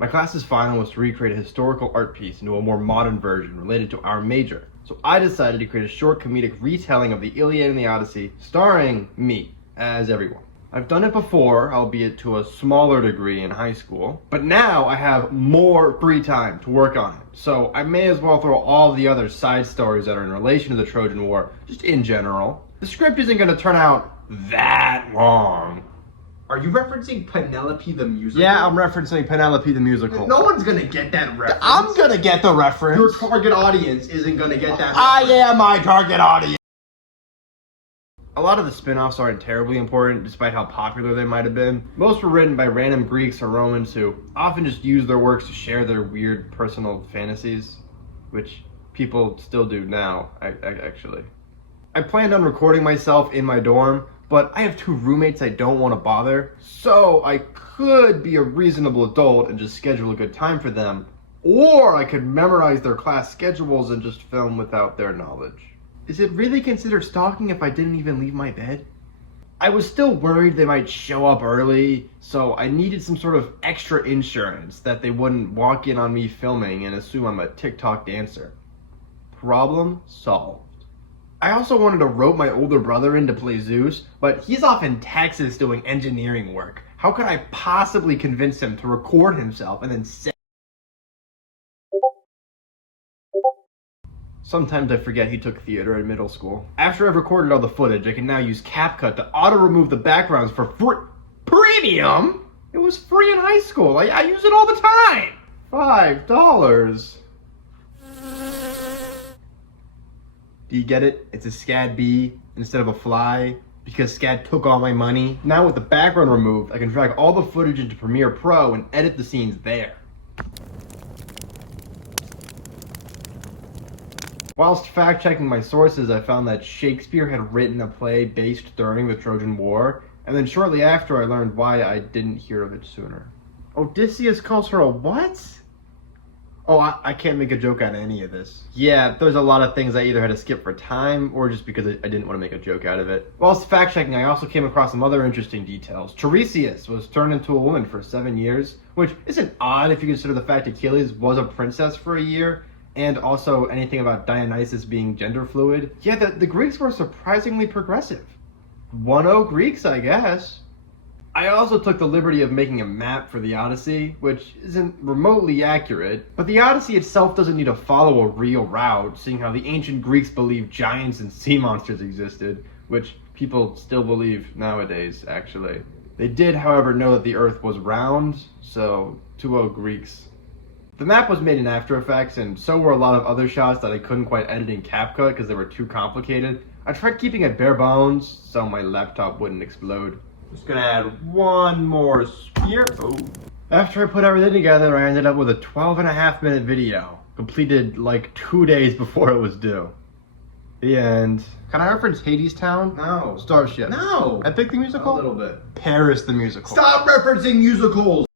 My class's final was to recreate a historical art piece into a more modern version related to our major. So I decided to create a short comedic retelling of the Iliad and the Odyssey, starring me as everyone. I've done it before, albeit to a smaller degree in high school, but now I have more free time to work on it. So I may as well throw all the other side stories that are in relation to the Trojan War, just in general. The script isn't going to turn out that long. Are you referencing Penelope the musical? Yeah, I'm referencing Penelope the musical. No one's gonna get that reference. I'm gonna get the reference. Your target audience isn't gonna get that I reference. am my target audience. A lot of the spin-offs aren't terribly important, despite how popular they might have been. Most were written by random Greeks or Romans who often just used their works to share their weird personal fantasies, which people still do now, actually. I planned on recording myself in my dorm, but I have 2 roommates I don't want to bother, so I could be a reasonable adult and just schedule a good time for them, or I could memorize their class schedules and just film without their knowledge. Is it really considered stalking if I didn't even leave my bed? I was still worried they might show up early, so I needed some sort of extra insurance that they wouldn't walk in on me filming and assume I'm a TikTok dancer. Problem solved. I also wanted to rope my older brother in to play Zeus, but he's off in Texas doing engineering work. How could I possibly convince him to record himself and then send? Sometimes I forget he took theater in middle school. After I've recorded all the footage, I can now use CapCut to auto-remove the backgrounds for premium? It was free in high school. I use it all the time. $5. Do you get it? It's a SCAD B instead of a fly because SCAD took all my money. Now with the background removed, I can drag all the footage into Premiere Pro and edit the scenes there. Whilst fact-checking my sources, I found that Shakespeare had written a play based during the Trojan War, and then shortly after I learned why I didn't hear of it sooner. Odysseus calls her a what? Oh, I can't make a joke out of any of this. Yeah, there's a lot of things I either had to skip for time or just because I didn't want to make a joke out of it. Whilst fact-checking, I also came across some other interesting details. Tiresias was turned into a woman for 7 years, which isn't odd if you consider the fact Achilles was a princess for a year, and also anything about Dionysus being gender fluid. Yeah, the Greeks were surprisingly progressive. 1-0 Greeks, I guess. I also took the liberty of making a map for the Odyssey, which isn't remotely accurate, but the Odyssey itself doesn't need to follow a real route, seeing how the ancient Greeks believed giants and sea monsters existed, which people still believe nowadays, actually. They did, however, know that the Earth was round, so 2-0 Greeks. The map was made in After Effects, and so were a lot of other shots that I couldn't quite edit in CapCut because they were too complicated. I tried keeping it bare bones, so my laptop wouldn't explode. Just gonna add one more spear. Oh. After I put everything together, I ended up with a 12.5-minute video, completed like 2 days before it was due. The end. Can I reference Hades Town? No. Starship? No. Epic the musical? A little bit. Paris the musical. Stop referencing musicals!